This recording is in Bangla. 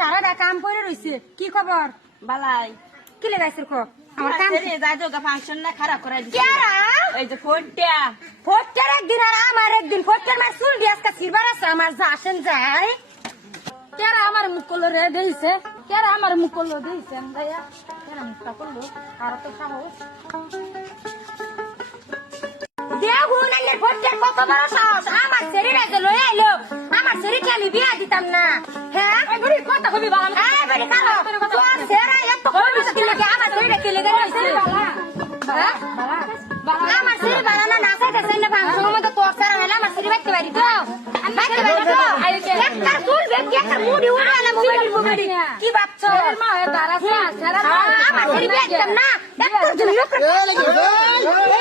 সারাটা কাম করে রইছে কি খবর বালাই কি লাগাইছিস কো আমার কাম ফাংশন না খারাপ করে দিছে এই যে ফোটার একদিন আর আমার একদিন ফোটার মার চুল দিয়ে আজকে সিরবার আছে আমার যা আসেন যায় কেরা আমার মুখ করলো রে দেইছে কেরা আমার মুখ করলো দেইছে দয়া কেরা মুখটা করলো আর তো সাহস দেখুন আইনের ফোটার কত বড় সাহস আমার শরীরে যে লয়ে আইলো আমার শরীরকে আমি বিয়া দিতাম না হ্যাঁ এই বড়ি কথা কবি বাবা এই বড়ি কালো তোর সেরা এত কবি কি লাগে আমার শরীরে কি লাগে রইছে হ্যাঁ বালা আমার শরীর বালা না সাইতে সাইনে ভাঙছো মতো তোর সেরা হলা আমার শরীর বাইতে পারি তো আমি বাইতে পারি তো একটা চুল বেক একটা মুড়ি উড়ালা মোবাইল কি ভাবছো মা এ দাঁড়াছে সেরা আমার শরীর বাইতাম না একটা জমি